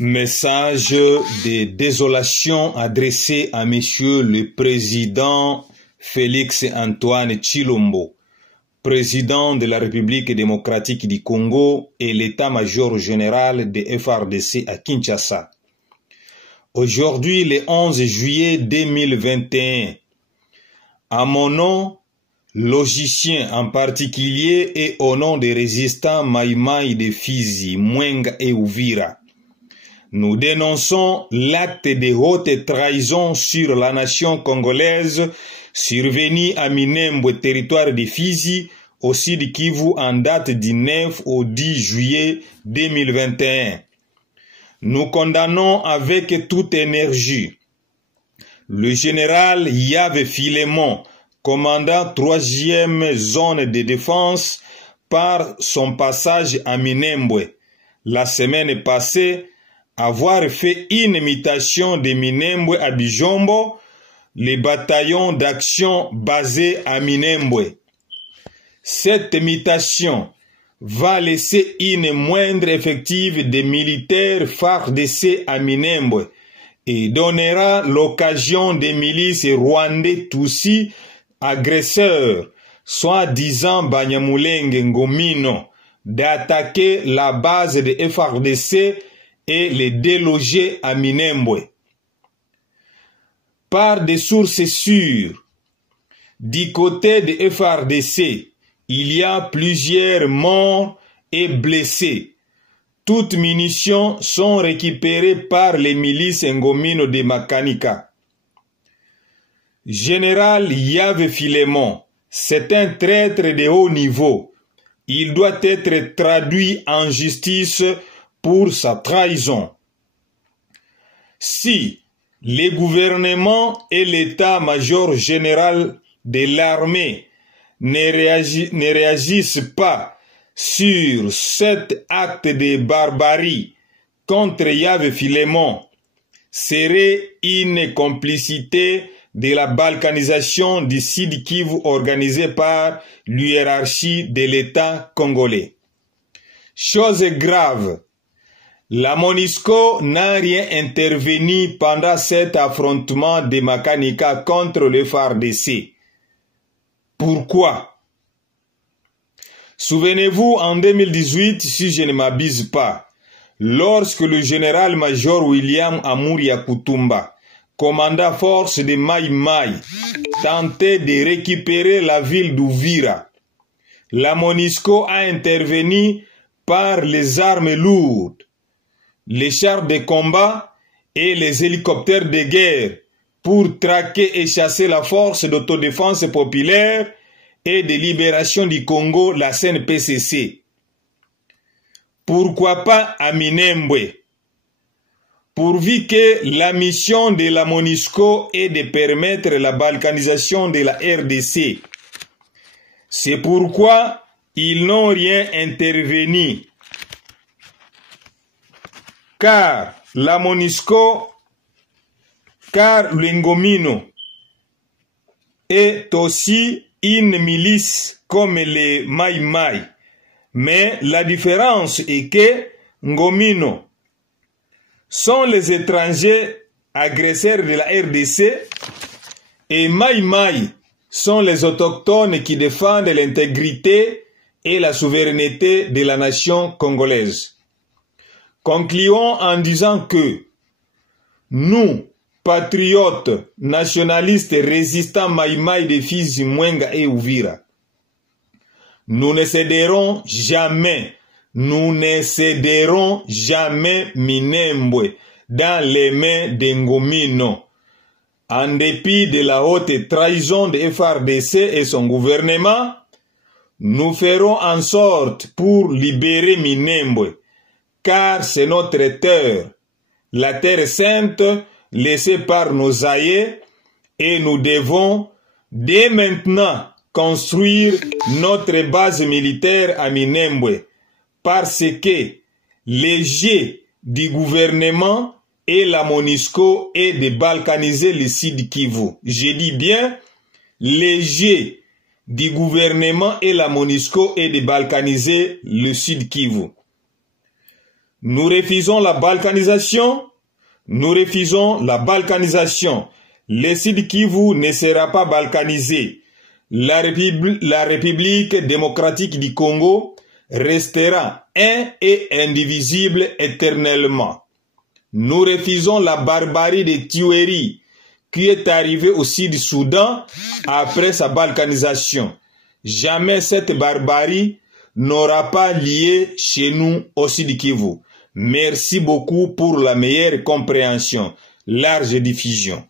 Message de désolation adressé à Monsieur le Président Félix Antoine Tshilombo, Président de la République démocratique du Congo et l'état-major général de FARDC à Kinshasa. Aujourd'hui, le 11 juillet 2021, à mon nom, logicien en particulier et au nom des résistants Maïmaï de Fizi, Mwenga et Uvira, nous dénonçons l'acte de haute trahison sur la nation congolaise survenu à Minembwe, territoire de Fizi, au sud Kivu en date du 9 au 10 juillet 2021. Nous condamnons avec toute énergie le général Yave Filemon, commandant 3e zone de défense, par son passage à Minembwe la semaine passée, avoir fait une imitation de Minembwe à Bijombo, les bataillons d'action basés à Minembwe. Cette imitation va laisser une moindre effective de militaires FARDC à Minembwe et donnera l'occasion des milices rwandais Tutsi agresseurs, soi-disant Banyamulenge Ngomino, d'attaquer la base de FARDC et les déloger à Minembwe. Par des sources sûres, du côté de FARDC, il y a plusieurs morts et blessés. Toutes munitions sont récupérées par les milices Ngomino de Makanika. Général Yave Filemon, c'est un traître de haut niveau. Il doit être traduit en justice pour sa trahison. Si le gouvernement et l'état-major général de l'armée ne réagissent pas sur cet acte de barbarie contre Yave Filemon, serait une complicité de la balkanisation du Sud Kivu organisée par l'hiérarchie de l'État congolais. Chose grave, la MONUSCO n'a rien intervenu pendant cet affrontement de Makanika contre le FARDC. Pourquoi? Souvenez-vous, en 2018, si je ne m'abuse pas, lorsque le général-major William Amouri Yakutumba, commandant force de Maïmaï, tentait de récupérer la ville d'Uvira, la MONUSCO a intervenu par les armes lourdes, les chars de combat et les hélicoptères de guerre pour traquer et chasser la force d'autodéfense populaire et de libération du Congo, la CNPCC. Pourquoi pas à Minembwe? Pourvu que la mission de la MONUSCO est de permettre la balkanisation de la RDC. C'est pourquoi ils n'ont rien intervenu. Car la MONUSCO, car le Ngomino est aussi une milice comme les Maïmaï. Mais la différence est que Ngomino sont les étrangers agresseurs de la RDC et Maïmaï sont les autochtones qui défendent l'intégrité et la souveraineté de la nation congolaise. Concluons en disant que nous, patriotes, nationalistes, résistants Maïmaï de Fizi, Mwenga et Uvira, nous ne céderons jamais Minembwe dans les mains d'Ngomino. En dépit de la haute trahison de FARDC et son gouvernement, nous ferons en sorte pour libérer Minembwe, car c'est notre terre, la terre sainte laissée par nos aïeux, et nous devons dès maintenant construire notre base militaire à Minembwe, parce que les jets du gouvernement et la MONUSCO est de balkaniser le Sud Kivu. Je dis bien, les jets du gouvernement et la MONUSCO est de balkaniser le Sud Kivu. Nous refusons la balkanisation. Nous refusons la balkanisation. Le Sud Kivu ne sera pas balkanisé. La République démocratique du Congo restera un et indivisible éternellement. Nous refusons la barbarie des tueries qui est arrivée au Sud-Soudan après sa balkanisation. Jamais cette barbarie n'aura pas lieu chez nous au Sud-Kivu. Merci beaucoup pour la meilleure compréhension, large diffusion.